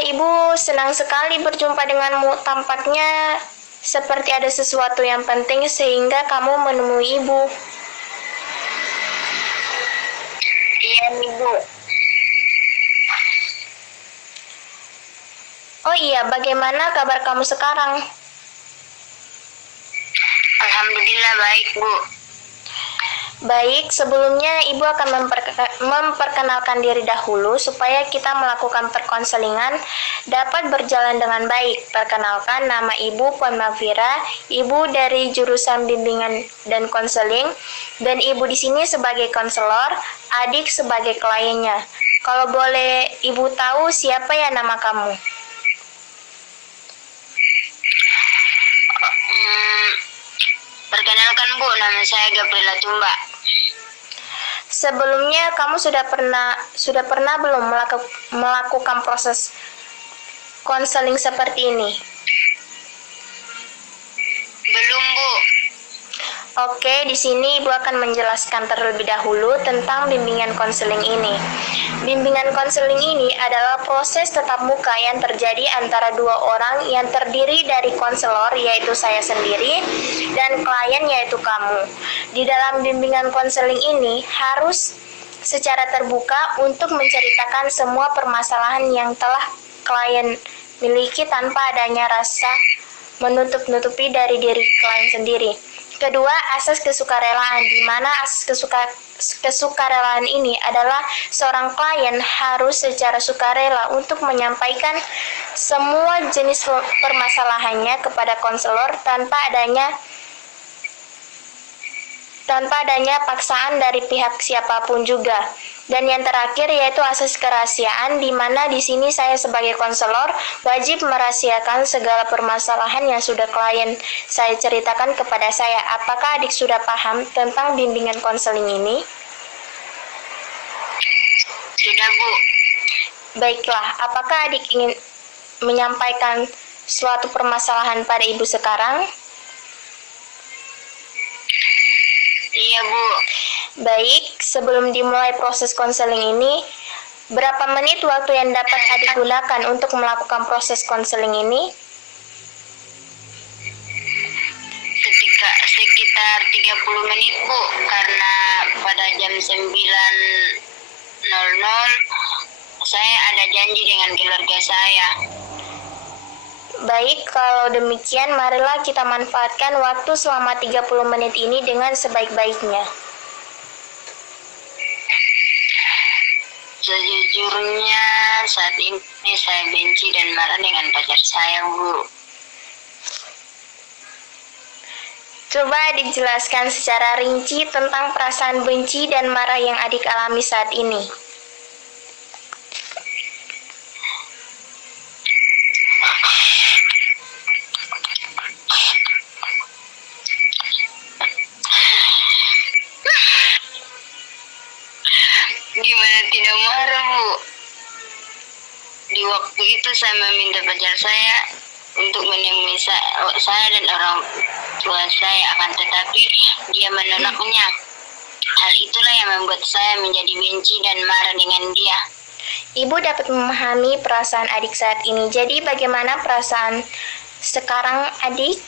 Ibu senang sekali berjumpa denganmu. Tampaknya seperti ada sesuatu yang penting sehingga kamu menemui Ibu. Iya nih Bu. Oh iya, bagaimana kabar kamu sekarang? Alhamdulillah baik Bu. Baik, sebelumnya Ibu akan memperkenalkan diri dahulu supaya kita melakukan perkonselingan dapat berjalan dengan baik. Perkenalkan, nama Ibu Puan Mafira, Ibu dari jurusan bimbingan dan konseling, dan Ibu di sini sebagai konselor, adik sebagai kliennya. Kalau boleh Ibu tahu siapa ya nama kamu? Perkenalkan Bu, nama saya Gabriela Tumba. Sebelumnya kamu sudah pernah belum melakukan proses konseling seperti ini? Belum Bu. Oke, di sini Ibu akan menjelaskan terlebih dahulu tentang bimbingan konseling ini. Bimbingan konseling ini adalah proses tatap muka yang terjadi antara dua orang yang terdiri dari konselor, yaitu saya sendiri, dan klien, yaitu kamu. Di dalam bimbingan konseling ini harus secara terbuka untuk menceritakan semua permasalahan yang telah klien miliki tanpa adanya rasa menutup-nutupi dari diri klien sendiri. Kedua, asas kesukarelaan, di mana asas kesukarelaan ini adalah seorang klien harus secara sukarela untuk menyampaikan semua jenis permasalahannya kepada konselor tanpa adanya paksaan dari pihak siapapun juga. Dan yang terakhir yaitu asas kerahasiaan, di mana di sini saya sebagai konselor wajib merahasiakan segala permasalahan yang sudah klien saya ceritakan kepada saya. Apakah adik sudah paham tentang bimbingan konseling ini? Sudah Bu. Baiklah, apakah adik ingin menyampaikan suatu permasalahan pada ibu sekarang? Iya Bu. Baik, sebelum dimulai proses konseling ini, berapa menit waktu yang dapat adik gunakan untuk melakukan proses konseling ini? Sekitar 30 menit Bu, karena pada jam 9.00 saya ada janji dengan keluarga saya. Baik, kalau demikian marilah kita manfaatkan waktu selama 30 menit ini dengan sebaik-baiknya. Sejujurnya saat ini saya benci dan marah dengan pacar saya Bu. Coba adik jelaskan secara rinci tentang perasaan benci dan marah yang adik alami saat ini. Gimana tidak marah Bu? Di waktu itu saya meminta pacar saya untuk menemui saya dan orang tua saya, akan tetapi dia menolaknya. Hal itulah yang membuat saya menjadi benci dan marah dengan dia. Ibu dapat memahami perasaan adik saat ini. Jadi bagaimana perasaan sekarang adik?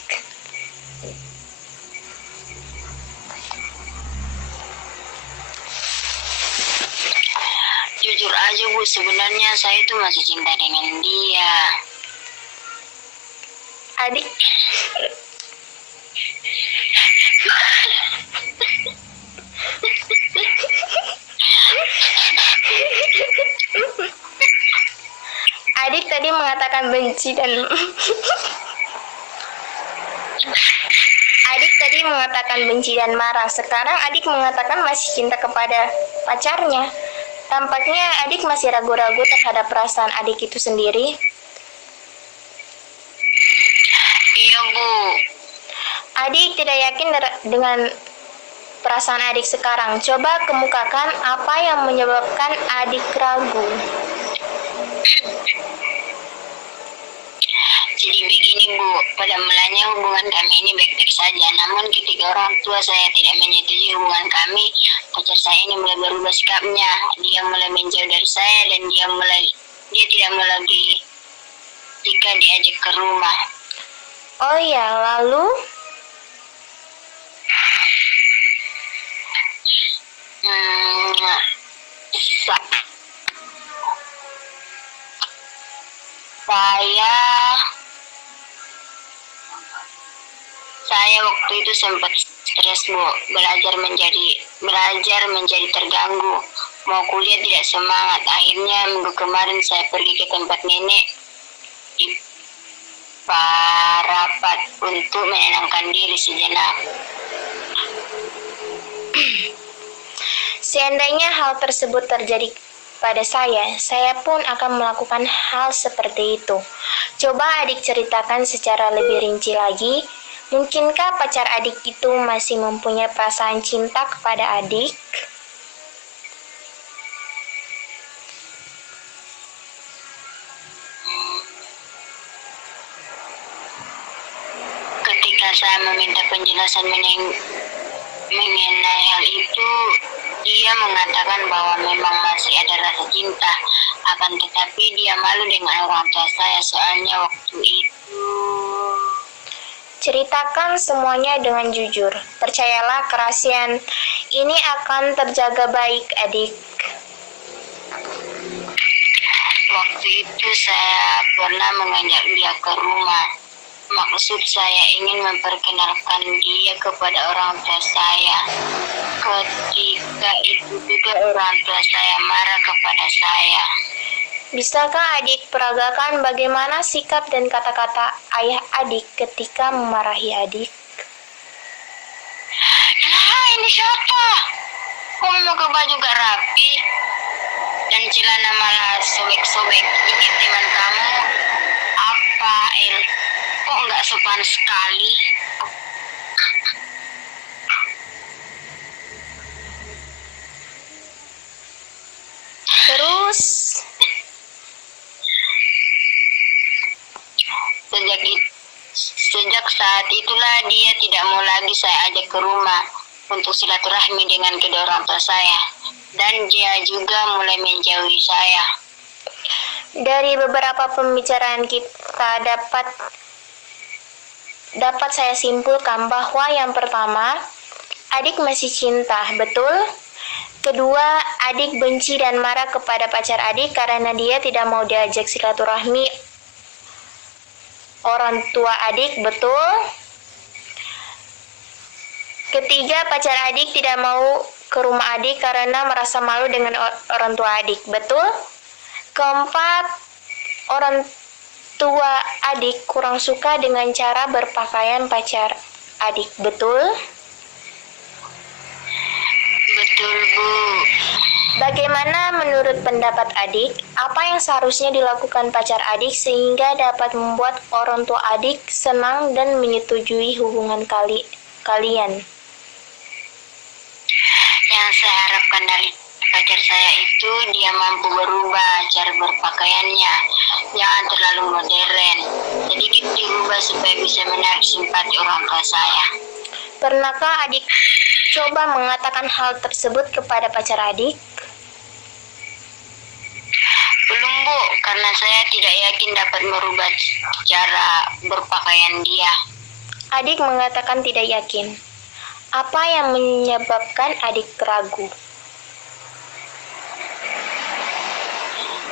Jujur aja Bu, sebenarnya saya itu masih cinta dengan dia. Adik Adik tadi mengatakan benci dan Adik tadi mengatakan benci dan marah. Sekarang adik mengatakan masih cinta kepada pacarnya. Tampaknya adik masih ragu-ragu terhadap perasaan adik itu sendiri. Iya Bu. Adik tidak yakin dengan perasaan adik sekarang. Coba kemukakan apa yang menyebabkan adik ragu. Jadi begini Bu, pada mulanya hubungan kami ini baik-baik saja. Namun ketika orang tua saya tidak menyetujui hubungan kami, pacar saya ini mulai berubah sikapnya. Dia mulai menjauh dari saya dan dia tidak mau lagi jika diajak ke rumah. Oh ya, lalu Hmm, sa- saya saya waktu itu sempat stres, Bu. Belajar menjadi terganggu. Mau kuliah tidak semangat. Akhirnya minggu kemarin saya pergi ke tempat nenek di Parapat untuk menenangkan diri sejenak. seandainya hal tersebut terjadi pada saya pun akan melakukan hal seperti itu. Coba adik ceritakan secara lebih rinci lagi. Mungkinkah pacar adik itu masih mempunyai perasaan cinta kepada adik? Ketika saya meminta penjelasan mengenai hal itu, dia mengatakan bahwa memang masih ada rasa cinta, akan tetapi dia malu dengan orang tua saya soalnya waktu itu. Ceritakan semuanya dengan jujur. Percayalah, kerahasiaan ini akan terjaga baik, adik. Waktu itu saya pernah mengajak dia ke rumah. Maksud saya ingin memperkenalkan dia kepada orang tua saya. Ketika itu juga orang tua saya marah kepada saya. Bisakah adik peragakan bagaimana sikap dan kata-kata ayah adik ketika memarahi adik? Ini siapa? Kok memakai baju gak rapi? Dan celana malah sobek-sobek. Ini teman kamu? Apa, El? Kok nggak sopan sekali? Terus, Sejak saat itulah dia tidak mau lagi saya ajak ke rumah untuk silaturahmi dengan kedua orang tua saya. Dan dia juga mulai menjauhi saya. dari beberapa pembicaraan kita dapat saya simpulkan bahwa yang pertama, adik masih cinta, betul? Kedua, adik benci dan marah kepada pacar adik karena dia tidak mau diajak silaturahmi orang tua adik, betul? Ketiga, pacar adik tidak mau ke rumah adik karena merasa malu dengan orang tua adik, betul? Keempat, orang tua adik kurang suka dengan cara berpakaian pacar adik, betul? Betul, Bu. Bagaimana menurut pendapat adik, apa yang seharusnya dilakukan pacar adik sehingga dapat membuat orang tua adik senang dan menyetujui hubungan kalian? Yang saya harapkan dari pacar saya itu dia mampu berubah cara berpakaiannya. Jangan terlalu modern. Sedikit diubah supaya bisa menarik simpati orang tua saya. Pernahkah adik coba mengatakan hal tersebut kepada pacar adik? Belum, Bu, karena saya tidak yakin dapat merubah cara berpakaian dia. Adik mengatakan tidak yakin. Apa yang menyebabkan adik ragu?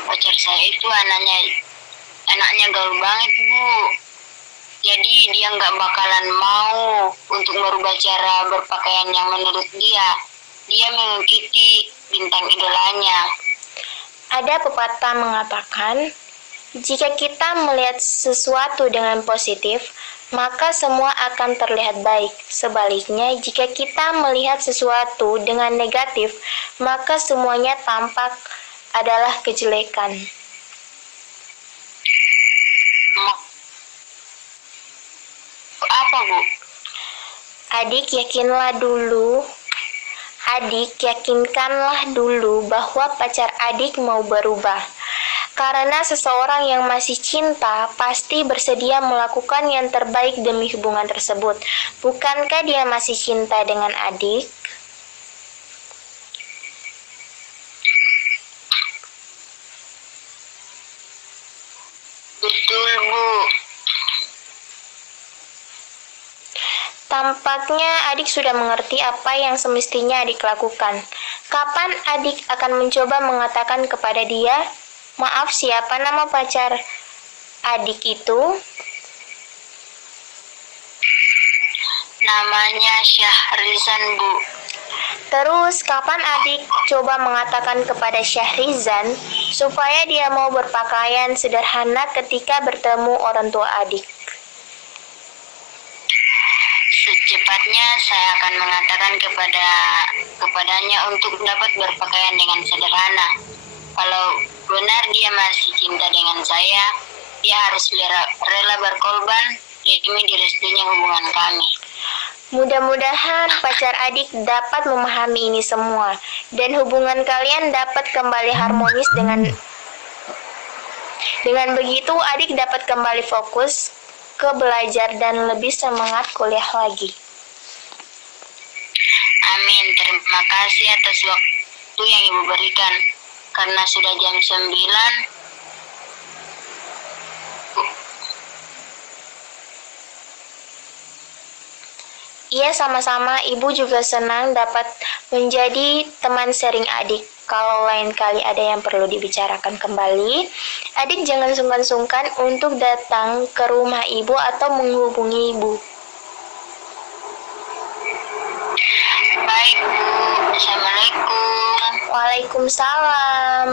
Pacar saya itu anaknya gaul banget, Bu. Jadi dia nggak bakalan mau untuk merubah cara berpakaian yang menurut dia. Dia mengikuti bintang idolanya. Ada pepatah mengatakan, jika kita melihat sesuatu dengan positif, maka semua akan terlihat baik. Sebaliknya, jika kita melihat sesuatu dengan negatif, maka semuanya tampak adalah kejelekan. Apa, Bu? Adik, yakinkanlah dulu bahwa pacar adik mau berubah. Karena seseorang yang masih cinta pasti bersedia melakukan yang terbaik demi hubungan tersebut. Bukankah dia masih cinta dengan adik? Betul, Bu. Tampaknya adik sudah mengerti apa yang semestinya adik lakukan. Kapan adik akan mencoba mengatakan kepada dia, "Maaf, siapa nama pacar adik itu?" Namanya Syahrizan, Bu. Terus, kapan adik coba mengatakan kepada Syahrizan supaya dia mau berpakaian sederhana ketika bertemu orang tua adik? Secepatnya saya akan mengatakan kepadanya untuk dapat berpakaian dengan sederhana. Kalau benar dia masih cinta dengan saya, dia harus rela berkorban demi direstuinya hubungan kami. Mudah-mudahan pacar adik dapat memahami ini semua dan hubungan kalian dapat kembali harmonis. Dengan begitu adik dapat kembali fokus ke belajar dan lebih semangat kuliah lagi. Amin. Terima kasih atas waktu yang Ibu berikan. Karena sudah jam 9. Iya, sama-sama. Ibu juga senang dapat menjadi teman sharing adik. Kalau lain kali ada yang perlu dibicarakan kembali, adik jangan sungkan-sungkan untuk datang ke rumah ibu atau menghubungi ibu. Baik, Bu. Assalamualaikum. Waalaikumsalam.